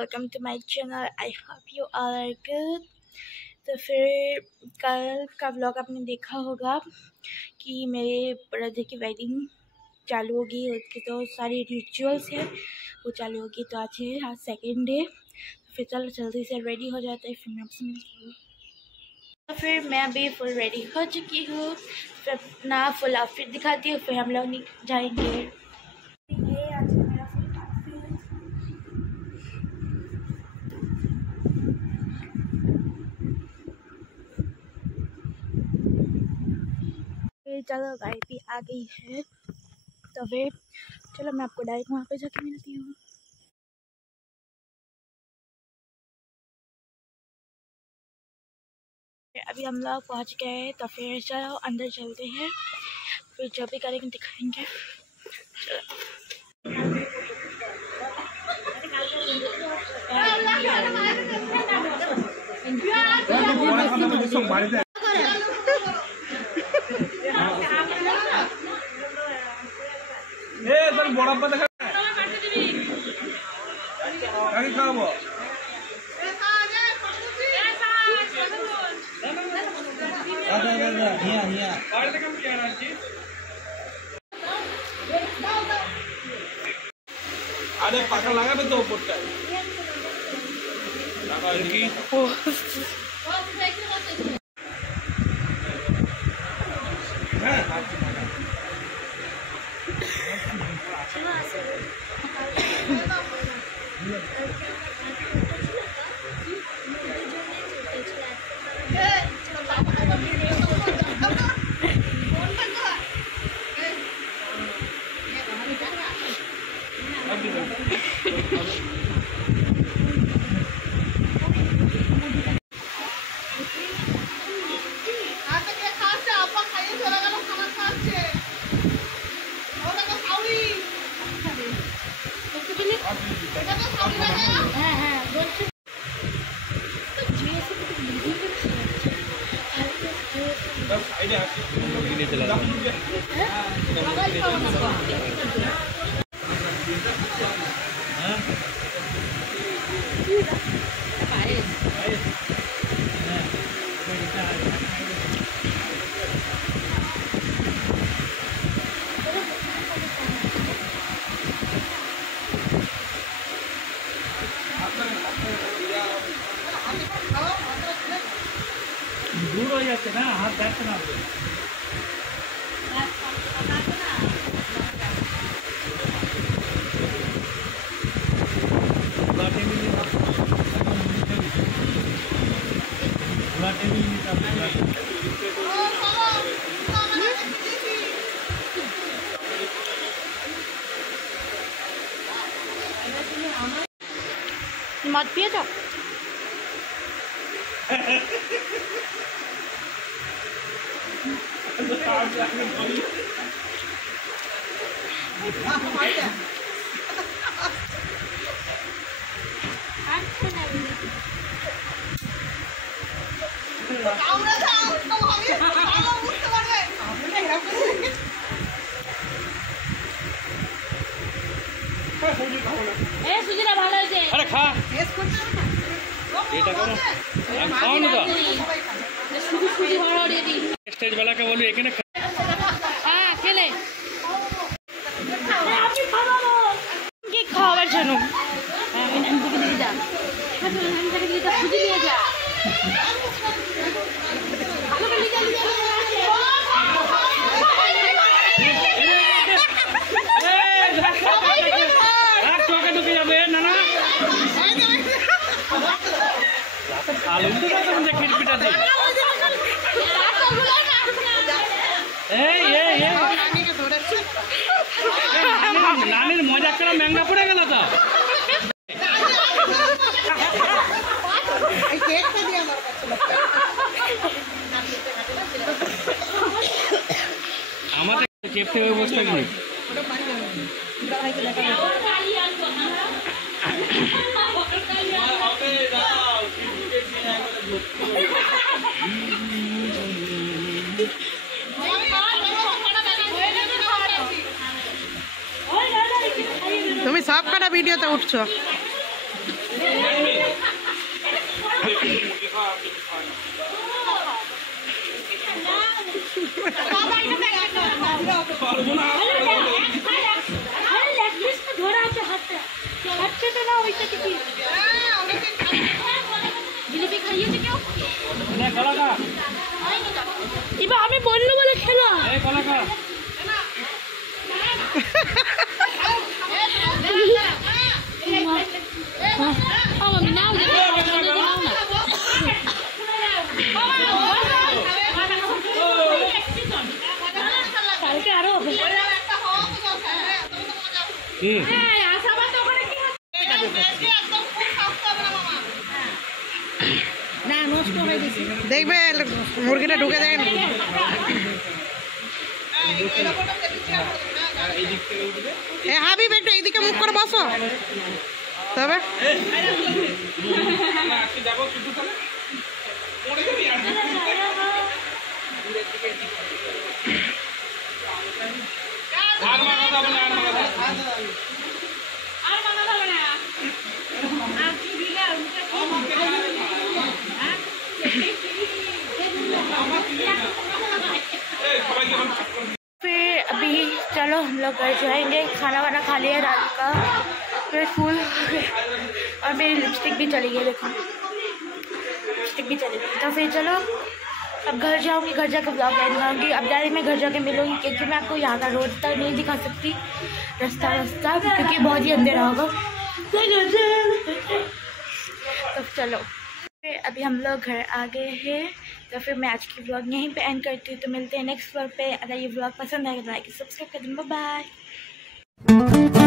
Welcome to my channel. I hope you all are good. तो फिर कल का व्लॉग आपने देखा होगा कि मेरे ब्रदर की वेडिंग चालू होगी, उसके तो सारी रिचुअल्स है वो चालू होगी। तो आज सेकेंड डे, फिर चलो जल्दी से रेडी हो जाते हैं, फिर मैं आपसे मिलती हूँ। तो फिर मैं अभी फुल रेडी हो चुकी हूँ, फिर अपना फुल आउटफिट दिखाती हूँ, फिर हम लोग जाएंगे। ये आज मेरा फुल आउटफिट। चलो गाड़ी भी आ गई है, तो फिर चलो मैं आपको डायरेक्ट वहाँ पे जाके मिलती हूँ। अभी हम लोग पहुँच गए हैं, तो फिर चलो अंदर चलते हैं, फिर जो भी करेंगे दिखाएंगे। अरे पाखा लागाবে তো উপরটায় লাগা কি হ্যাঁ दूर हो जाते ना, हाथ बैठ ना मत पिए तो সুজিটা ভালো হয়েছে। আরে খা এটা করো খাও না তো শুধু সুজি ভালো দিয়ে দিই। স্টেজ वाला কে বলি এখানে হ্যাঁ খেলে আপনি খাওয়াবো কি খাওয়ার জন্য। আমি তোকে দিয়ে যা, এবার চল আমি তোকে দিয়ে যা, সুজি দিয়ে যা। नानी मजा करा महंगा पड़े गला था हमारे चेपते हुए बसता नहीं তুমি সব কটা ভিডিওতে উঠছো। আমি বললো বলে খেলো দেখবে মুরগিটা ঢুকে দেয়। হাবিব একটু এইদিকে মুখ করে বসো তবে फिर अभी चलो हम लोग घर जाएंगे। खाना वाना खा लिया रात का, फिर फूल और मेरी लिपस्टिक भी चली गई। देखो लिपस्टिक भी चली गई। तो फिर चलो अब घर जाऊंगी, घर जाकर ब्लॉग एंड करूँगी। अब डायरेक्ट मैं घर जाके मिलूंगी क्योंकि मैं आपको यहाँ का रोड तक नहीं दिखा सकती, रास्ता क्योंकि बहुत ही अंधेरा होगा। तो चलो फिर अभी हम लोग घर आ गए हैं। तो फिर मैं आज की व्लॉग यहीं पे एंड करती हूँ। तो मिलते हैं नेक्स्ट व्लॉग पे। अगर ये व्लॉग पसंद आएगा तो लाइक सब्सक्राइब कर दें। Bye bye.